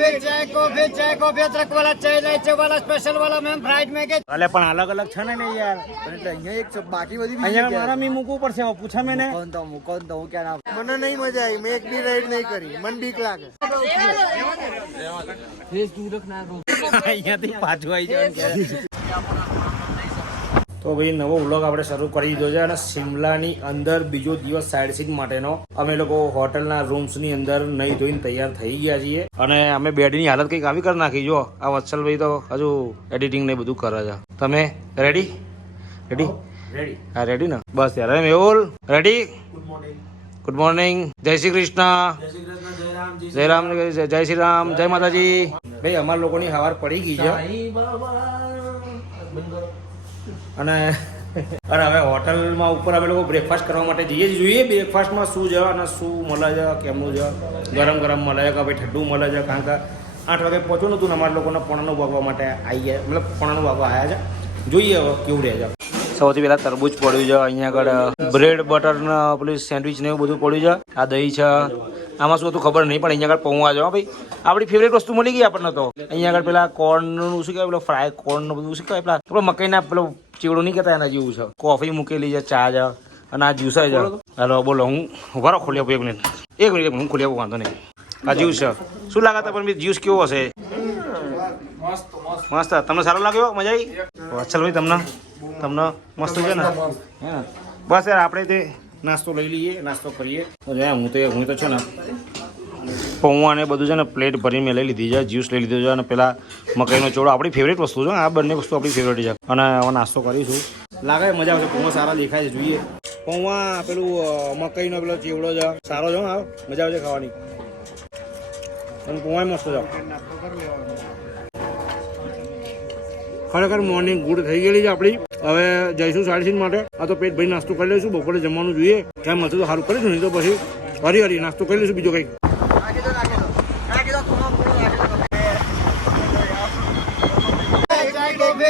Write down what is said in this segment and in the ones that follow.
Coffee ચાય coffee ચાય coffee અદરક વાળા ચાય વાળા સ્પેશિયલ વાળા મેમ ફ્રાઈડ મેગે પણ અલગ અલગ છે ને યાર. અહીંયા એક બાકી બધી મારા મી મૂકવું પડશે પૂછા મેને કોણ તો હું કોણ મને નહીં મજા આવી મેં એક બી રાઈડ નહીં કરી. મન બીક લાગે. પાછું આવી જાય તો ભાઈ નવો વ્લોગ આપણે શરૂ કરી દીધો છે અને શિમલાની અંદર બીજો દિવસ સાઇડ સીન માટેનો અમે લોકો હોટલના રૂમ્સની અંદર નહીં ધોઈને તૈયાર થઈ ગયા છીએ. અને અમે બેડની હાલત કંઈક આવી કરી નાખી જો. આ વત્સલભાઈ તો હજુ એડિટિંગ ને બધું કરે છે. તમે રેડી રેડી રેડી હા રેડી ને? બસ યાર મેહુલ રેડી ગુડ મોર્નિંગ જય શ્રી કૃષ્ણ. જય રામ જય શ્રી રામ જય માતાજી. ભાઈ અમારા લોકોની હવાર પડી ગઈ છે. અને અને હવે હોટલમાં ઉપર અમે લોકો બ્રેકફાસ્ટ કરવા માટે જઈએ જ. જોઈએ બ્રેકફાસ્ટમાં શું છે અને શું મળે છે, કેમનું છે. ગરમ ગરમ મળે છે કે ભાઈ ઠંડુ મળે છે? કારણ કે આઠ વાગે પહોંચ્યું હતું અમારા લોકોને પોણાનું વાગવા માટે આવી ગયા. મતલબ પોણાનું વાગવા આવ્યા છે. જોઈએ હવે કેવું રહે છે. સૌથી પહેલાં તરબૂચ પડ્યું છે, અહીંયા આગળ બ્રેડ બટર ને પેલું સેન્ડવિચ ને એવું બધું પડ્યું છે. આ દહીં છે. આમાં શું હતું ખબર નહીં, પણ અહીંયા આગળ પૌવા જવા ભાઈ. આપણી ફેવરેટ વસ્તુ મળી ગઈ આપણને તો. અહીંયા આગળ પેલા કોર્નનું શું કહેવાય, પેલો ફ્રાય કોર્નનું બધું શું કહેવાય, પેલા પેલો મકાઈના પેલો ચીવડો નહીં કહેતા એના જેવું છે. કોફી મૂકેલી છે ચા છે અને આ જ્યુસ છે. હેલો બોલો હું વારો ખોલી આપું એક મિનિટ. એક મિનિટ હું ખોલી આપું વાંધો નહીં. આ જ્યુસ છે. શું લાગે પણ જ્યુસ કેવો હશે? મસ્ત તમને સારો લાગ્યો? મજા આવી? અચ્છલ ભાઈ તમને તમને મસ્ત છે ને? હે બસ યાર આપણે તે નાસ્તો લઈ લઈએ નાસ્તો કરીએ. હું તો હું તો છે ને પૌવા ને બધું છે ને પ્લેટ ભરીને મેં લઈ લીધી છે જ્યુસ લઈ લીધો છે અને પેલા મકાઈનો ચોળો. આપણી ફેવરેટ વસ્તુ છે આ બંને વસ્તુ આપણી ફેવરેટ છે. અને હવે નાસ્તો કરીશું. લાગે મજા આવશે પૌવા સારા દેખાય છે જોઈએ. પૌવા પેલું મકાઈનો પેલો ચેવડો છે સારો છે હો, મજા છે ખાવાની. અને પૌવા મસ્ત છે. ખરેખર મોર્નિંગ ગુડ થઈ ગયેલી છે આપણી. હવે જઈશું સાડી માટે. આ તો પેટ ભરી નાસ્તો કરી લઈશું બપોરે જમવાનું જોઈએ. ક્યાં મળશે તો સારું કરીશું નહીં તો પછી હરી હરી નાસ્તો કરી લઈશું બીજો કંઈક. चाय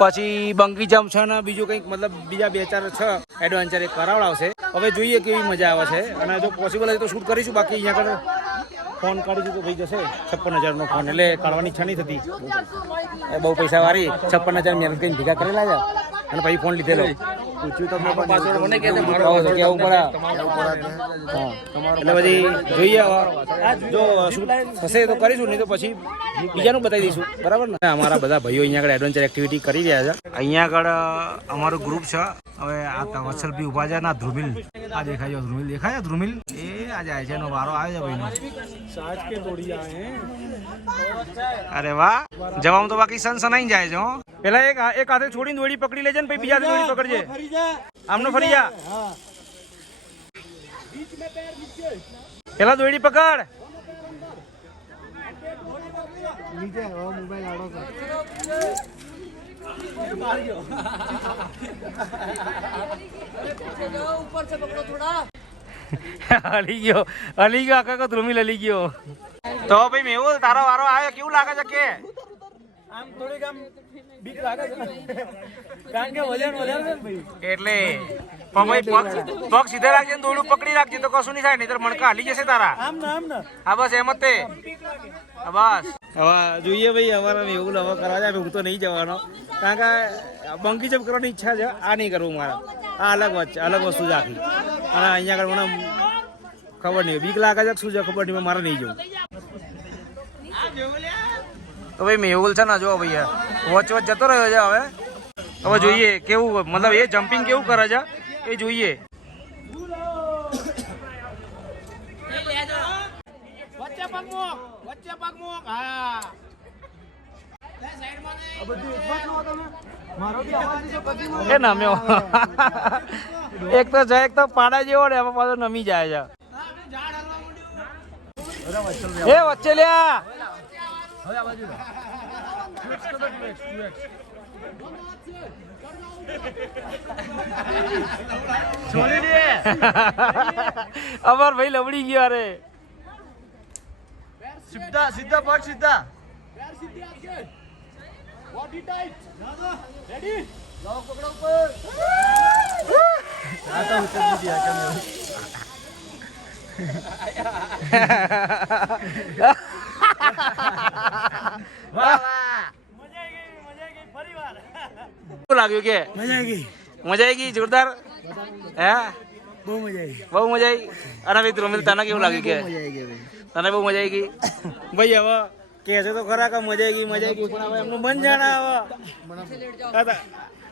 પછી બંકી જમ્પ છે ને બીજું કંઈક, મતલબ બીજા બે ચાર છ એડવેન્ચર એક કરાવડાવશે હવે જોઈએ કેવી મજા આવે છે. અને જો પોસિબલ હોય તો શૂટ કરીશું, બાકી અહીંયા આગળ ફોન કાઢીશું તો થઈ જશે. છપ્પન હજારનો ફોન એટલે કાઢવાની ઈચ્છા નહીં થતી. બહુ પૈસા વાળી છપ્પન હજાર મહેનત કરીને ભેગા કરેલા છે. અને પછી ફોન લીધેલો. પૂછ્યું તમને પણ નહીં. કહો તો કેવું પડે હા. એટલે પછી જોઈએ જો થશે તો કરીશું નહીં તો પછી બીજાનું બતાવી દઈશું. બરાબર ને? અમારા બધા ભાઈઓ અહીંયા આગળ એડવેન્ચર એક્ટિવિટી કરી રહ્યા છે. અહીંયા આગળ અમારું ગ્રુપ છે. હવે આ વત્સલ બી ઊભા છે ના ધ્રુમિલ. આ દેખાય છે ધ્રુમિલ દેખાય છે ધ્રુમિલ? એ આ જાય છે એનો વારો આવે છે ભાઈનો. અરે વાહ! જવામાં તો બાકી સનસનાઈ જાય છે હો. પેલા એક એક હાથે છોડીને દોડી પકડી લેજે ને પછી બીજા હાથે દોડી પકડજે. આમનો ફરી નીચે પેલા દોડી પકડ. નીચે ઓ મોબાઈલ આડો કર હલી ગયો. હલી ગયો આખા ધ્રુમી લલી ગયો. તો ભાઈ મેવું તારો વારો આવ્યો કેવું લાગે છે કે? આમ થોડીક આમ બીક લાગે છે. કારણ કે વજન વધારે છે ભાઈ. એટલે પણ ભાઈ પગ પગ સીધા રાખજે ને દોડું પકડી રાખજે તો કશું નહીં થાય નહીં તો મણકા હલી જશે તારા. આમ ને આમ ને. હા બસ એમ જ તે. બસ. હવે જોઈએ ભાઈ અમારા એવું હવે કરવા જાય હું તો નહીં જવાનો. કારણ કે બંકી જમ્પ કરવાની ઈચ્છા છે આ નહીં કરવું મારે. આ અલગ વાત છે અલગ વસ્તુ છે આખી. અને અહીંયા આગળ મને ખબર નહીં બીક લાગે છે શું છે ખબર નહીં મારે નહીં જવું. તો ભાઈ મેહુલ છે ને જો ભાઈ વોચ વોચ જતો રહ્યો છે હવે. હવે જોઈએ કેવું મતલબ એ જમ્પિંગ કેવું કરે છે એ જોઈએ. વચ્ચે પગ મૂક વચ્ચે પગ મૂક હા. એ નમ્યો. એક તો જાય એક તો પાડા જેવો ને એમાં પાછો નમી જાય છે. એ વચ્ચે લ્યા. અમાર ભાઈ લવડી ગયો અરે સીધા સીધા પગ સીધા શું લાગ્યું કે? મજા આવી ગઈ. મજા આવી ગઈ? જોરદાર? હે? બહુ મજા આવી બહુ મજા આવી અને મિત્રો મિત્ર તને કેવું લાગ્યું કે? તને બહુ મજા આવી ગઈ? ભાઈ હવે કે છે તો ખરા કે મજા આવી ગઈ મજા આવી ગઈ પણ હવે એમનું મન જાણે હવે.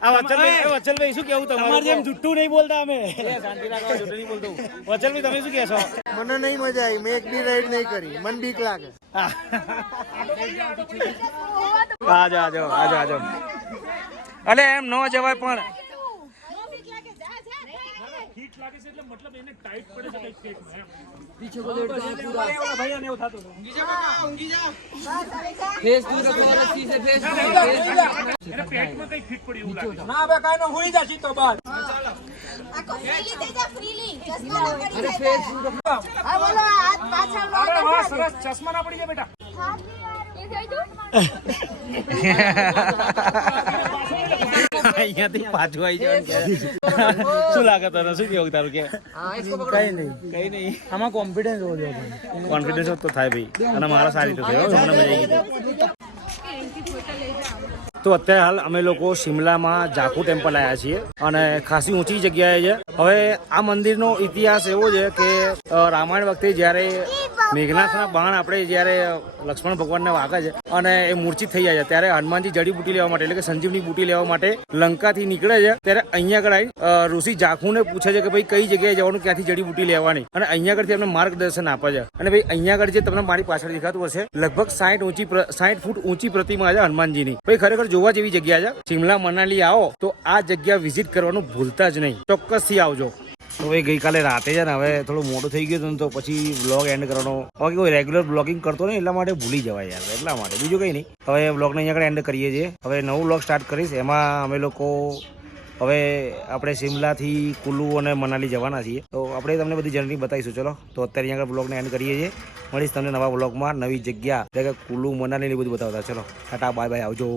આ વચલભાઈ એ! વચલભાઈ શું કેવું તમારું? જેમ જુઠ્ઠું નહીં બોલતા અમે. શાંતિ રાખો જુઠ્ઠું નહીં બોલતો. વચલભાઈ તમે શું કહેશો? મને નહીં મજા આવી મેં એક બી રાઈડ નહીં કરી. મને બીક લાગે. આજો આજો આજો આજો અલે એમ ન જવાય પણ. ચશ્મા ના પડી જાય હા બોલો હાથ પાછળ અરે વાહ સરસ. ચશ્મા ના પડી જાય બેટા. અહીંયાથી પાછું આવી જવાનું શું લાગે તને? શું કેવું તારું કે? કઈ નહીં. કઈ નહીં. આમાં કોન્ફિડન્સ હોવો જોઈએ કોન્ફિડન્સ તો થાય ભાઈ. અને મારા સારી રીતે થયો. મને મજા આવી ગઈ તો અત્યારે હાલ અમે લોકો શિમલામાં જાખુ ટેમ્પલ આવ્યા છીએ અને ખાસી ઊંચી જગ્યાએ છે. હવે આ મંદિરનો ઇતિહાસ એવો છે કે રામાયણ વખતે જ્યારે મેઘનાથના બાણ આપણે જ્યારે લક્ષ્મણ ભગવાનને વાગે છે અને એ મૂર્છિત થઈ જાય છે, ત્યારે હનુમાનજી જડીબુટી લેવા માટે, એટલે કે સંજીવની બુટી લેવા માટે લંકાથી નીકળે છે. ત્યારે અહીંયા આગળ આવી ઋષિ જાખુને પૂછે છે કે ભાઈ કઈ જગ્યાએ જવાનું, ક્યાંથી જડીબુટી લેવાની? અને અહીંયા આગળથી એમને માર્ગદર્શન આપે છે. અને ભાઈ અહીંયા આગળ જે તમને મારી પાછળ દેખાતું હશે, લગભગ સાઠ ઊંચી સાઠ ફૂટ ઊંચી પ્રતિમા છે હનુમાનજીની. ભાઈ ખરેખર જોવા જેવી જગ્યા છે. શિમલા મનાલી આવો, તો આ જગ્યા વિઝિટ કરવાનું ભૂલતા જ નહીં. ચોક્કસથી આવજો. તો ભાઈ ગઈકાલે રાતે છે ને હવે થોડું મોડું થઈ ગયું હતું તો પછી બ્લોગ એન્ડ કરવાનો. હવે કોઈ રેગ્યુલર બ્લોગિંગ કરતો નહીં, એટલા માટે ભૂલી જવાય યાર, એટલા માટે. બીજું કંઈ નહીં. હવે બ્લોગને અહીંયા આગળ એન્ડ કરીએ છીએ. હવે નવું બ્લોગ સ્ટાર્ટ કરીશ. એમાં અમે લોકો હવે આપણે શિમલાથી કુલ્લુ અને મનાલી જવાના છીએ. તો આપણે તમને બધી જર્ની બતાવીશું. ચલો, તો અત્યારે અહીંયા આગળ બ્લોગને એન્ડ કરીએ છીએ. મળીશ તમને નવા બ્લોગમાં નવી જગ્યા. એટલે કે કુલ્લુ મનાલીને એ બધું બતાવતા. ચલો, ટાટા બાય બાય આવજો.